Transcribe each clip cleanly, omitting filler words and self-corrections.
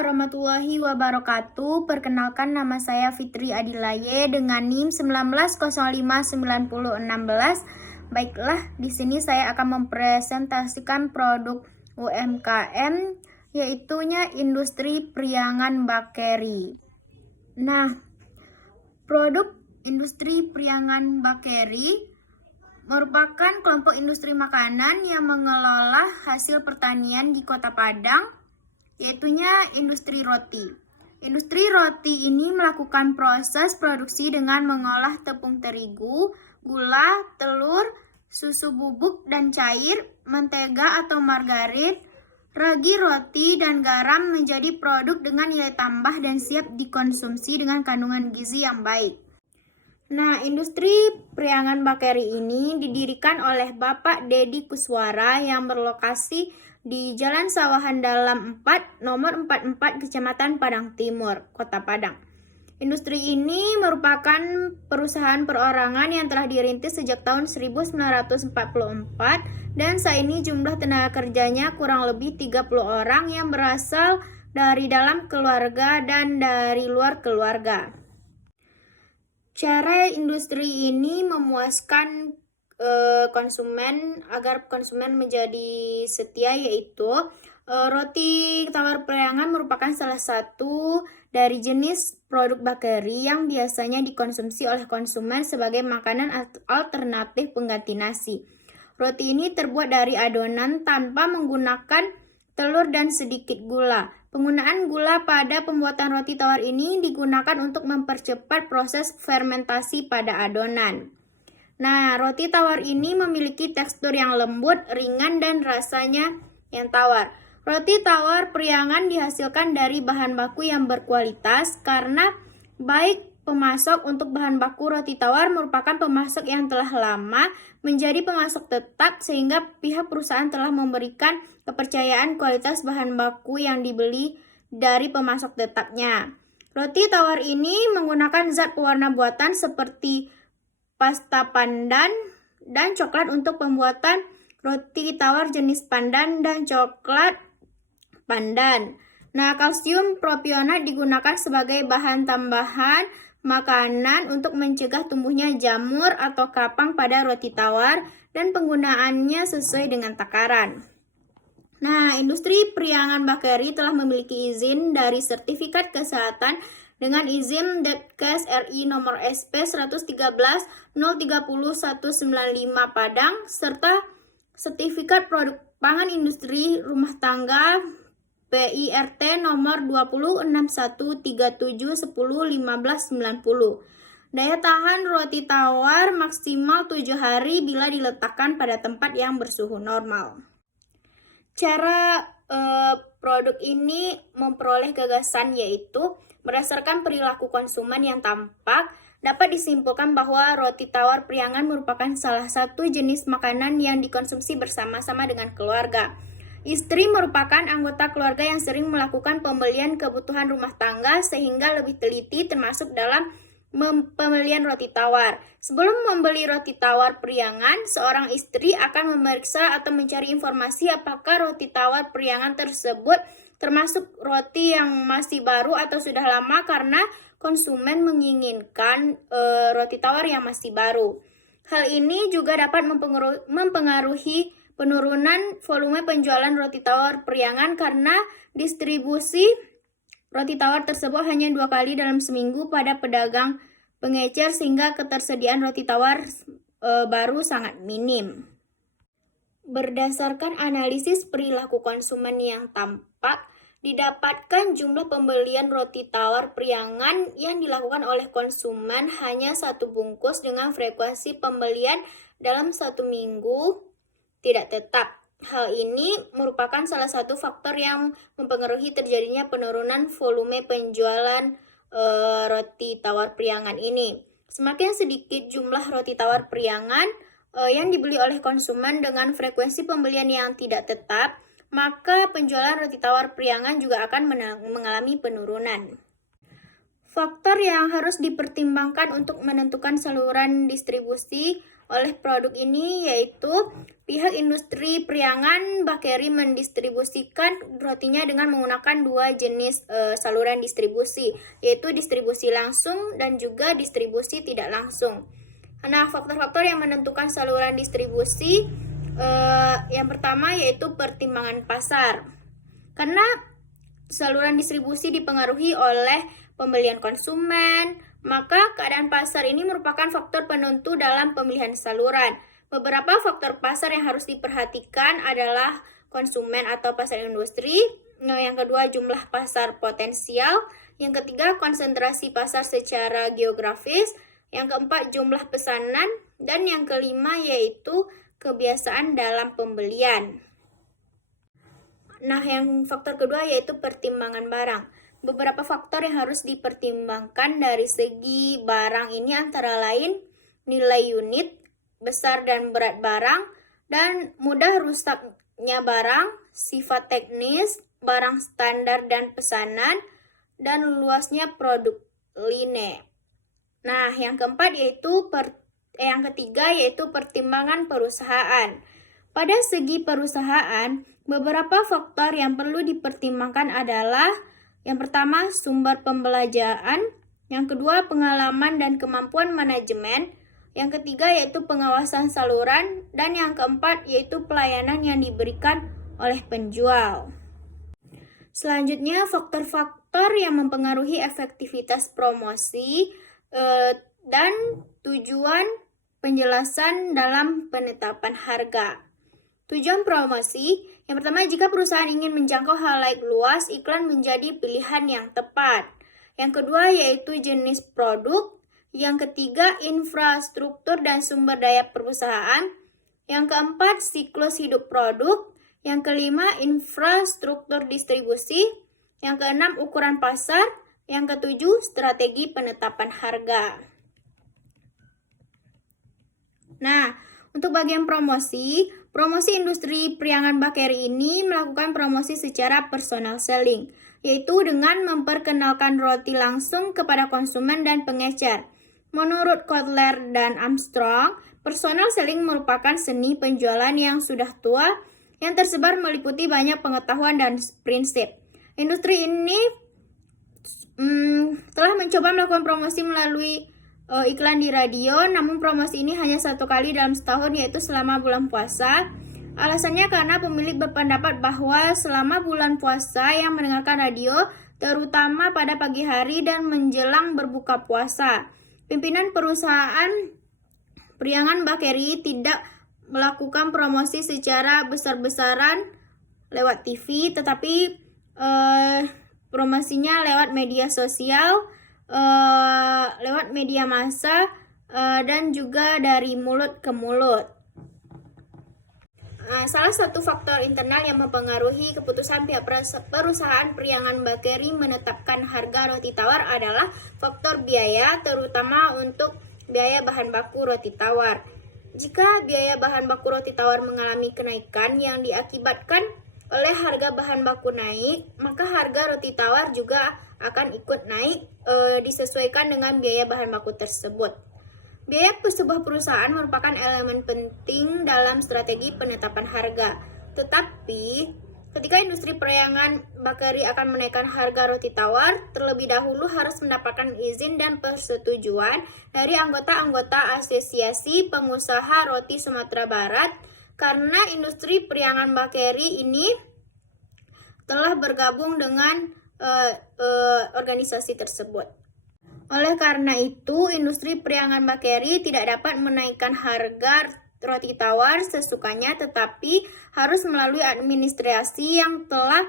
warahmatullahi wabarakatuh. Perkenalkan, nama saya Fitri Adilaye dengan NIM 19059016. Baiklah, di sini saya akan mempresentasikan produk UMKM, yaitunya industri priangan bakeri. Nah, produk industri priangan bakeri merupakan kelompok industri makanan yang mengelola hasil pertanian di Kota Padang, yaitunya industri roti. Industri roti ini melakukan proses produksi dengan mengolah tepung terigu, gula, telur, susu bubuk dan cair, mentega atau margarin, ragi roti, dan garam menjadi produk dengan nilai tambah dan siap dikonsumsi dengan kandungan gizi yang baik. Nah, industri priangan bakeri ini didirikan oleh Bapak Dedi Kuswara yang berlokasi di Jalan Sawahan Dalam 4, nomor 44, Kecamatan Padang Timur, Kota Padang. Industri ini merupakan perusahaan perorangan yang telah dirintis sejak tahun 1944 dan saat ini jumlah tenaga kerjanya kurang lebih 30 orang yang berasal dari dalam keluarga dan dari luar keluarga. Cara industri ini memuaskan konsumen agar konsumen menjadi setia, yaitu roti tawar priangan merupakan salah satu dari jenis produk bakeri yang biasanya dikonsumsi oleh konsumen sebagai makanan alternatif pengganti nasi. Roti ini terbuat dari adonan tanpa menggunakan telur dan sedikit gula. Penggunaan gula pada pembuatan roti tawar ini digunakan untuk mempercepat proses fermentasi pada adonan. Nah, roti tawar ini memiliki tekstur yang lembut, ringan, dan rasanya yang tawar. Roti tawar priangan dihasilkan dari bahan baku yang berkualitas karena baik pemasok untuk bahan baku roti tawar merupakan pemasok yang telah lama menjadi pemasok tetap, sehingga pihak perusahaan telah memberikan kepercayaan kualitas bahan baku yang dibeli dari pemasok tetapnya. Roti tawar ini menggunakan zat pewarna buatan seperti pasta pandan dan coklat untuk pembuatan roti tawar jenis pandan dan coklat pandan. Nah, kalsium propionat digunakan sebagai bahan tambahan makanan untuk mencegah tumbuhnya jamur atau kapang pada roti tawar dan penggunaannya sesuai dengan takaran. Nah, industri priangan bakeri telah memiliki izin dari Sertifikat Kesehatan dengan izin Depkes RI nomor SP 113-030-195 Padang, serta sertifikat produk pangan industri rumah tangga PIRT nomor 206137101590. Daya tahan roti tawar maksimal 7 hari bila diletakkan pada tempat yang bersuhu normal. Cara produk ini memperoleh gagasan yaitu berdasarkan perilaku konsumen yang tampak, dapat disimpulkan bahwa roti tawar priangan merupakan salah satu jenis makanan yang dikonsumsi bersama-sama dengan keluarga. Istri merupakan anggota keluarga yang sering melakukan pembelian kebutuhan rumah tangga sehingga lebih teliti termasuk dalam pembelian roti tawar. Sebelum membeli roti tawar priangan, seorang istri akan memeriksa atau mencari informasi apakah roti tawar priangan tersebut termasuk roti yang masih baru atau sudah lama, karena konsumen menginginkan roti tawar yang masih baru. Hal ini juga dapat mempengaruhi penurunan volume penjualan roti tawar priangan karena distribusi roti tawar tersebut hanya 2 kali dalam seminggu pada pedagang pengecer, sehingga ketersediaan roti tawar baru sangat minim. Berdasarkan analisis perilaku konsumen yang tampak, didapatkan jumlah pembelian roti tawar priangan yang dilakukan oleh konsumen hanya 1 bungkus dengan frekuensi pembelian dalam 1 minggu tidak tetap. Hal ini merupakan salah satu faktor yang mempengaruhi terjadinya penurunan volume penjualan roti tawar priangan ini. Semakin sedikit jumlah roti tawar priangan yang dibeli oleh konsumen dengan frekuensi pembelian yang tidak tetap, maka penjualan roti tawar priangan juga akan mengalami penurunan. Faktor yang harus dipertimbangkan untuk menentukan saluran distribusi oleh produk ini, yaitu pihak industri Priangan Bakery mendistribusikan rotinya dengan menggunakan dua jenis saluran distribusi, yaitu distribusi langsung dan juga distribusi tidak langsung. Nah, faktor-faktor yang menentukan saluran distribusi yang pertama yaitu pertimbangan pasar. Karena saluran distribusi dipengaruhi oleh pembelian konsumen, maka keadaan pasar ini merupakan faktor penentu dalam pemilihan saluran. Beberapa faktor pasar yang harus diperhatikan adalah konsumen atau pasar industri, yang kedua jumlah pasar potensial, yang ketiga konsentrasi pasar secara geografis, yang keempat jumlah pesanan, dan yang kelima yaitu kebiasaan dalam pembelian. Nah, yang faktor kedua yaitu pertimbangan barang. Beberapa faktor yang harus dipertimbangkan dari segi barang ini antara lain nilai unit, besar dan berat barang, dan mudah rusaknya barang, sifat teknis, barang standar dan pesanan, dan luasnya produk line. Nah, yang ketiga yaitu pertimbangan perusahaan. Pada segi perusahaan, beberapa faktor yang perlu dipertimbangkan adalah yang pertama, sumber pembelajaran, yang kedua, pengalaman dan kemampuan manajemen, yang ketiga yaitu pengawasan saluran, dan yang keempat yaitu pelayanan yang diberikan oleh penjual. Selanjutnya, faktor-faktor yang mempengaruhi efektivitas promosi dan tujuan penjelasan dalam penetapan harga. Tujuan promosi, yang pertama jika perusahaan ingin menjangkau halayak luas, iklan menjadi pilihan yang tepat. Yang kedua yaitu jenis produk. Yang ketiga infrastruktur dan sumber daya perusahaan. Yang keempat siklus hidup produk. Yang kelima infrastruktur distribusi. Yang keenam ukuran pasar. Yang ketujuh strategi penetapan harga. Nah, untuk bagian promosi industri Priangan Bakery ini melakukan promosi secara personal selling, yaitu dengan memperkenalkan roti langsung kepada konsumen dan pengecer. Menurut Kotler dan Armstrong, personal selling merupakan seni penjualan yang sudah tua yang tersebar meliputi banyak pengetahuan dan prinsip. Industri ini telah mencoba melakukan promosi melalui iklan di radio, namun promosi ini hanya satu kali dalam setahun, yaitu selama bulan puasa. Alasannya karena pemilik berpendapat bahwa selama bulan puasa yang mendengarkan radio, terutama pada pagi hari dan menjelang berbuka puasa, pimpinan perusahaan Priangan Bakery tidak melakukan promosi secara besar-besaran lewat TV, tetapi promosinya lewat media sosial, lewat media massa, dan juga dari mulut ke mulut. Salah satu faktor internal yang mempengaruhi keputusan pihak perusahaan Priangan Bakery menetapkan harga roti tawar adalah faktor biaya, terutama untuk biaya bahan baku roti tawar. Jika biaya bahan baku roti tawar mengalami kenaikan yang diakibatkan oleh harga bahan baku naik, maka harga roti tawar juga akan ikut naik disesuaikan dengan biaya bahan baku tersebut. Biaya sebuah perusahaan merupakan elemen penting dalam strategi penetapan harga. Tetapi, ketika industri Priangan Bakery akan menaikkan harga roti tawar, terlebih dahulu harus mendapatkan izin dan persetujuan dari anggota-anggota Asosiasi Pengusaha Roti Sumatera Barat, karena industri Priangan Bakery ini telah bergabung dengan organisasi tersebut. Oleh karena itu, industri Priangan Bakery tidak dapat menaikkan harga roti tawar sesukanya, tetapi harus melalui administrasi yang telah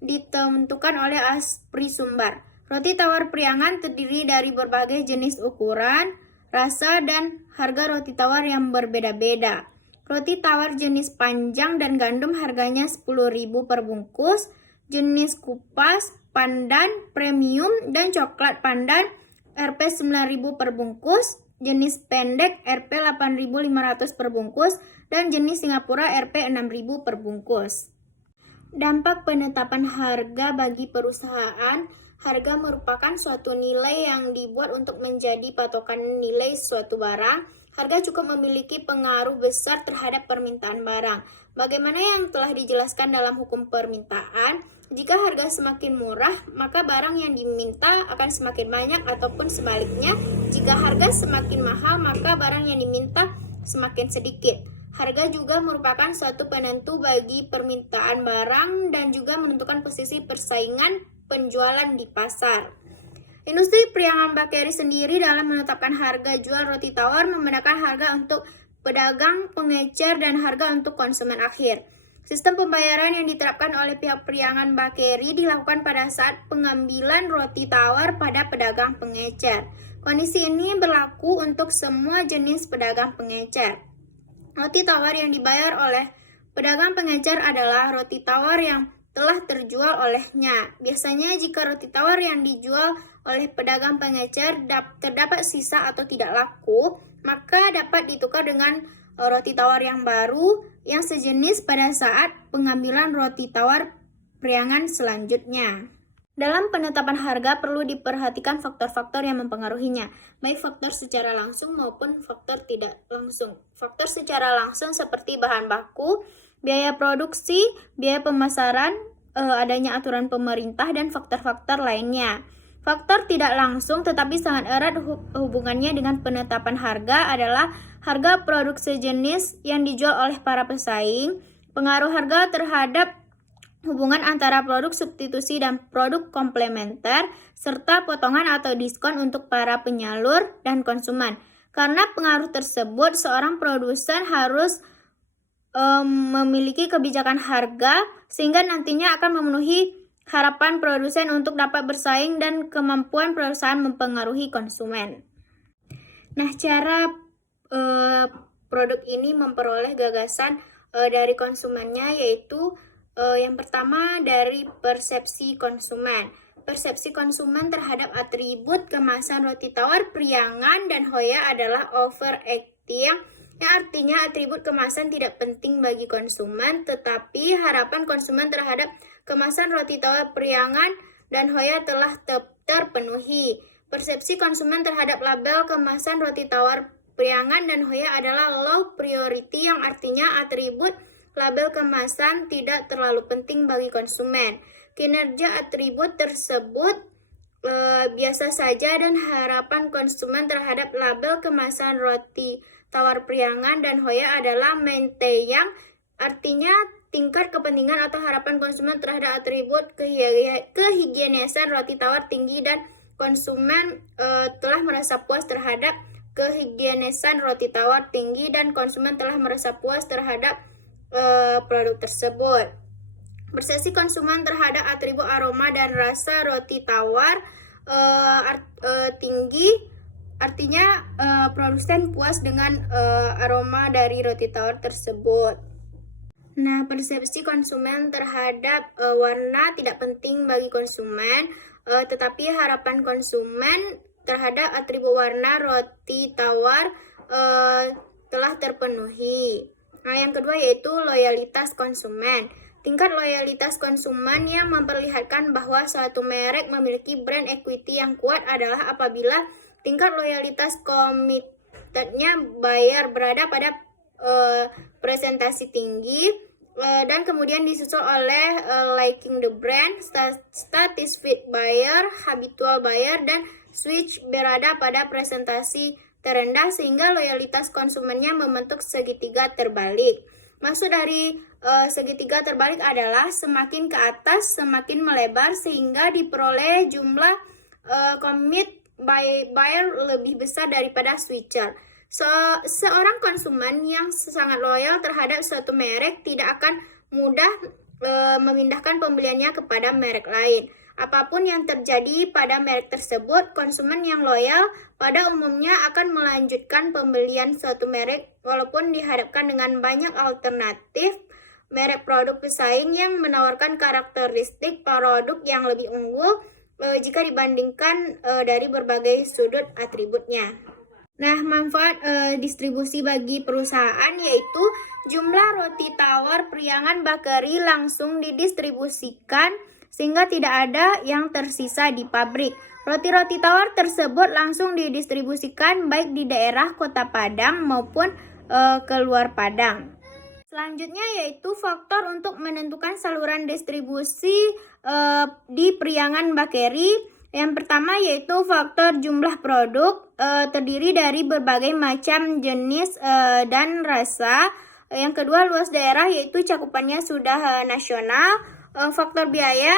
ditentukan oleh ASPRI Sumbar. Roti tawar Priangan terdiri dari berbagai jenis ukuran, rasa, dan harga roti tawar yang berbeda-beda. Roti tawar jenis panjang dan gandum harganya 10.000 per bungkus, jenis kupas, pandan, premium, dan coklat pandan Rp 9.000 per bungkus, jenis pendek Rp 8.500 per bungkus, dan jenis Singapura Rp 6.000 per bungkus. Dampak penetapan harga bagi perusahaan. Harga merupakan suatu nilai yang dibuat untuk menjadi patokan nilai suatu barang. harga cukup memiliki pengaruh besar terhadap permintaan barang. Bagaimana yang telah dijelaskan dalam hukum permintaan, jika harga semakin murah, maka barang yang diminta akan semakin banyak ataupun sebaliknya, jika harga semakin mahal, maka barang yang diminta semakin sedikit. Harga juga merupakan suatu penentu bagi permintaan barang dan juga menentukan posisi persaingan penjualan di pasar. Industri periangan bakery sendiri dalam menetapkan harga jual roti tawar membedakan harga untuk pedagang, pengecer, dan harga untuk konsumen akhir. Sistem pembayaran yang diterapkan oleh pihak periangan bakery dilakukan pada saat pengambilan roti tawar pada pedagang pengecer. Kondisi ini berlaku untuk semua jenis pedagang pengecer. Roti tawar yang dibayar oleh pedagang pengecer adalah roti tawar yang telah terjual olehnya. Biasanya jika roti tawar yang dijual oleh pedagang pengecer terdapat sisa atau tidak laku, maka dapat ditukar dengan roti tawar yang baru yang sejenis pada saat pengambilan roti tawar periangan selanjutnya. Dalam penetapan harga perlu diperhatikan faktor-faktor yang mempengaruhinya, baik faktor secara langsung maupun faktor tidak langsung. Faktor secara langsung seperti bahan baku, biaya produksi, biaya pemasaran, adanya aturan pemerintah, dan faktor-faktor lainnya. Faktor tidak langsung tetapi sangat erat hubungannya dengan penetapan harga adalah harga produk sejenis yang dijual oleh para pesaing, pengaruh harga terhadap hubungan antara produk substitusi dan produk komplementer, serta potongan atau diskon untuk para penyalur dan konsumen. Karena pengaruh tersebut, seorang produsen harus memiliki kebijakan harga sehingga nantinya akan memenuhi harapan produsen untuk dapat bersaing dan kemampuan perusahaan mempengaruhi konsumen. Nah, cara produk ini memperoleh gagasan dari konsumennya yaitu yang pertama dari persepsi konsumen. Persepsi konsumen terhadap atribut kemasan roti tawar periangan dan Hoya adalah overacting, yang artinya atribut kemasan tidak penting bagi konsumen, tetapi harapan konsumen terhadap kemasan roti tawar periangan dan Hoya telah terpenuhi. Persepsi konsumen terhadap label kemasan roti tawar periangan dan Hoya adalah low priority, yang artinya atribut label kemasan tidak terlalu penting bagi konsumen. Kinerja atribut tersebut biasa saja dan harapan konsumen terhadap label kemasan roti tawar periangan dan Hoya adalah maintain, yang artinya tingkat kepentingan atau harapan konsumen terhadap atribut kehigienisan roti tawar tinggi dan konsumen telah merasa puas terhadap kehigienisan roti tawar tinggi dan konsumen telah merasa puas terhadap produk tersebut. Persepsi konsumen terhadap atribut aroma dan rasa roti tawar tinggi, artinya produsen puas dengan aroma dari roti tawar tersebut. Nah, persepsi konsumen terhadap warna tidak penting bagi konsumen, tetapi harapan konsumen terhadap atribut warna roti tawar telah terpenuhi. Nah, yang kedua yaitu loyalitas konsumen. Tingkat loyalitas konsumen yang memperlihatkan bahwa suatu merek memiliki brand equity yang kuat adalah apabila tingkat loyalitas komitednya buyer berada pada presentasi tinggi dan kemudian disusul oleh liking the brand, satisfied buyer, habitual buyer, dan switch berada pada presentasi terendah sehingga loyalitas konsumennya membentuk segitiga terbalik. Maksud dari segitiga terbalik adalah semakin ke atas semakin melebar sehingga diperoleh jumlah commit buyer lebih besar daripada switcher. Seorang konsumen yang sangat loyal terhadap suatu merek tidak akan mudah memindahkan pembeliannya kepada merek lain. Apapun yang terjadi pada merek tersebut, konsumen yang loyal pada umumnya akan melanjutkan pembelian suatu merek walaupun dihadapkan dengan banyak alternatif merek produk pesaing yang menawarkan karakteristik produk yang lebih unggul jika dibandingkan dari berbagai sudut atributnya. Nah, manfaat distribusi bagi perusahaan yaitu jumlah roti tawar periangan bakery langsung didistribusikan sehingga tidak ada yang tersisa di pabrik. Roti-roti tawar tersebut langsung didistribusikan baik di daerah Kota Padang maupun keluar Padang. Selanjutnya yaitu faktor untuk menentukan saluran distribusi di Priangan Bakery. Yang pertama yaitu faktor jumlah produk, terdiri dari berbagai macam jenis dan rasa. Yang kedua, luas daerah, yaitu cakupannya sudah nasional. Faktor biaya,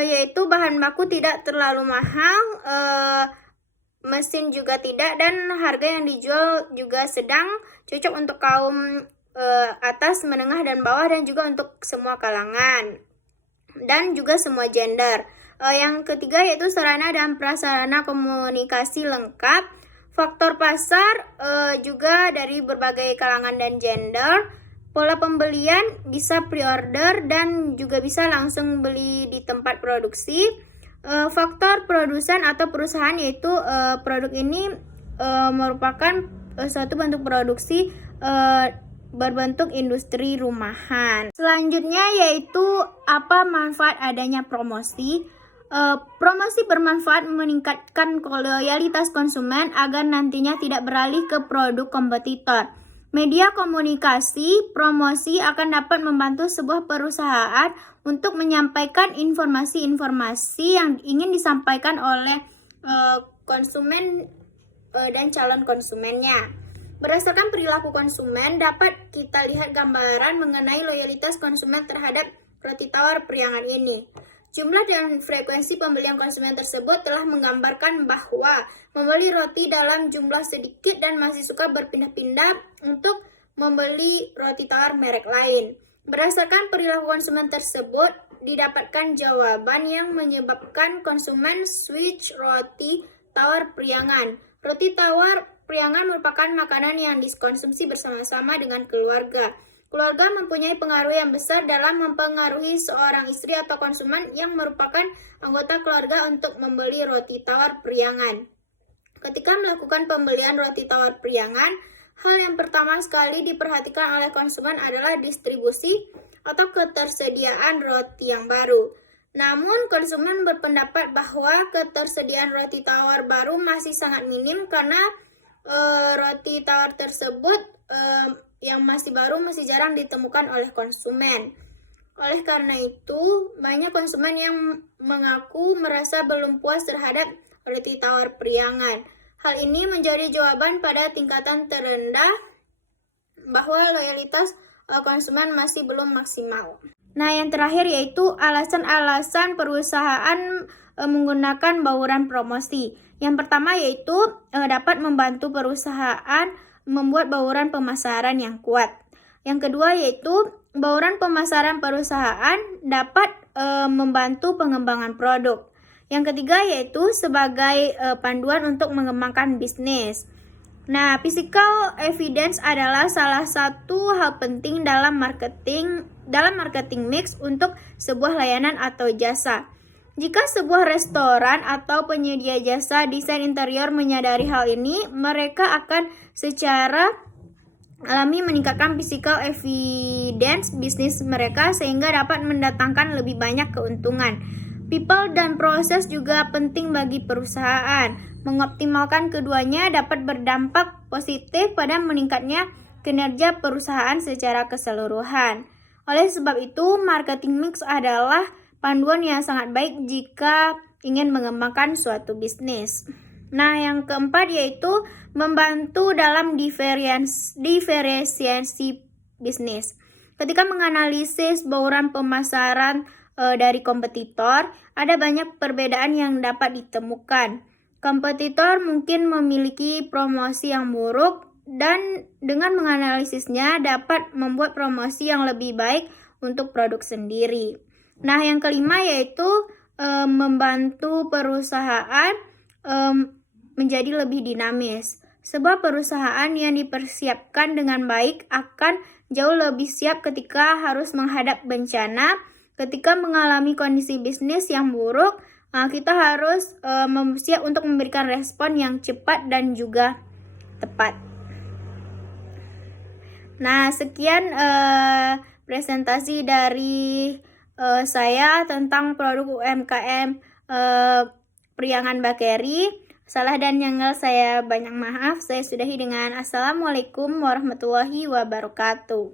yaitu bahan baku tidak terlalu mahal, mesin juga tidak, dan harga yang dijual juga sedang, cocok untuk kaum atas, menengah, dan bawah, dan juga untuk semua kalangan dan juga semua gender. Yang ketiga yaitu sarana dan prasarana komunikasi lengkap. Faktor pasar juga dari berbagai kalangan dan gender. Pola pembelian bisa pre-order dan juga bisa langsung beli di tempat produksi. Faktor produsen atau perusahaan, yaitu produk ini merupakan suatu bentuk produksi berbentuk industri rumahan. Selanjutnya yaitu apa manfaat adanya promosi. Promosi bermanfaat meningkatkan loyalitas konsumen agar nantinya tidak beralih ke produk kompetitor. Media komunikasi promosi akan dapat membantu sebuah perusahaan untuk menyampaikan informasi-informasi yang ingin disampaikan oleh konsumen dan calon konsumennya. Berdasarkan perilaku konsumen, dapat kita lihat gambaran mengenai loyalitas konsumen terhadap roti tawar Priangan ini. Jumlah dan frekuensi pembelian konsumen tersebut telah menggambarkan bahwa membeli roti dalam jumlah sedikit dan masih suka berpindah-pindah untuk membeli roti tawar merek lain. Berdasarkan perilaku konsumen tersebut, didapatkan jawaban yang menyebabkan konsumen switch roti tawar Priangan. Roti tawar Priangan merupakan makanan yang dikonsumsi bersama-sama dengan keluarga. Keluarga mempunyai pengaruh yang besar dalam mempengaruhi seorang istri atau konsumen yang merupakan anggota keluarga untuk membeli roti tawar Priangan. Ketika melakukan pembelian roti tawar Priangan, hal yang pertama sekali diperhatikan oleh konsumen adalah distribusi atau ketersediaan roti yang baru. Namun, konsumen berpendapat bahwa ketersediaan roti tawar baru masih sangat minim karena roti tawar tersebut yang masih baru masih jarang ditemukan oleh konsumen. Oleh karena itu, banyak konsumen yang mengaku merasa belum puas terhadap roti tawar Priangan. Hal ini menjadi jawaban pada tingkatan terendah bahwa loyalitas konsumen masih belum maksimal. Nah, yang terakhir yaitu alasan-alasan perusahaan menggunakan bauran promosi. Yang pertama yaitu dapat membantu perusahaan membuat bauran pemasaran yang kuat. Yang kedua yaitu bauran pemasaran perusahaan dapat membantu pengembangan produk. Yang ketiga yaitu sebagai panduan untuk mengembangkan bisnis. Nah, physical evidence adalah salah satu hal penting dalam marketing mix untuk sebuah layanan atau jasa. Jika sebuah restoran atau penyedia jasa desain interior menyadari hal ini, mereka akan secara alami meningkatkan physical evidence bisnis mereka sehingga dapat mendatangkan lebih banyak keuntungan. People dan proses juga penting bagi perusahaan. Mengoptimalkan keduanya dapat berdampak positif pada meningkatnya kinerja perusahaan secara keseluruhan. Oleh sebab itu, marketing mix adalah panduan yang sangat baik jika ingin mengembangkan suatu bisnis. Nah, yang keempat yaitu membantu dalam diferensiasi bisnis. Ketika menganalisis bauran pemasaran dari kompetitor, ada banyak perbedaan yang dapat ditemukan. Kompetitor mungkin memiliki promosi yang buruk dan dengan menganalisisnya dapat membuat promosi yang lebih baik untuk produk sendiri. Nah, yang kelima yaitu membantu perusahaan menjadi lebih dinamis. Sebuah perusahaan yang dipersiapkan dengan baik akan jauh lebih siap ketika harus menghadap bencana. Ketika mengalami kondisi bisnis yang buruk, kita harus siap untuk memberikan respon yang cepat dan juga tepat. Nah, sekian presentasi dari saya tentang produk UMKM Priangan Bakeri. Salah dan nyanggal saya banyak maaf. Saya sudahi dengan Assalamualaikum warahmatullahi wabarakatuh.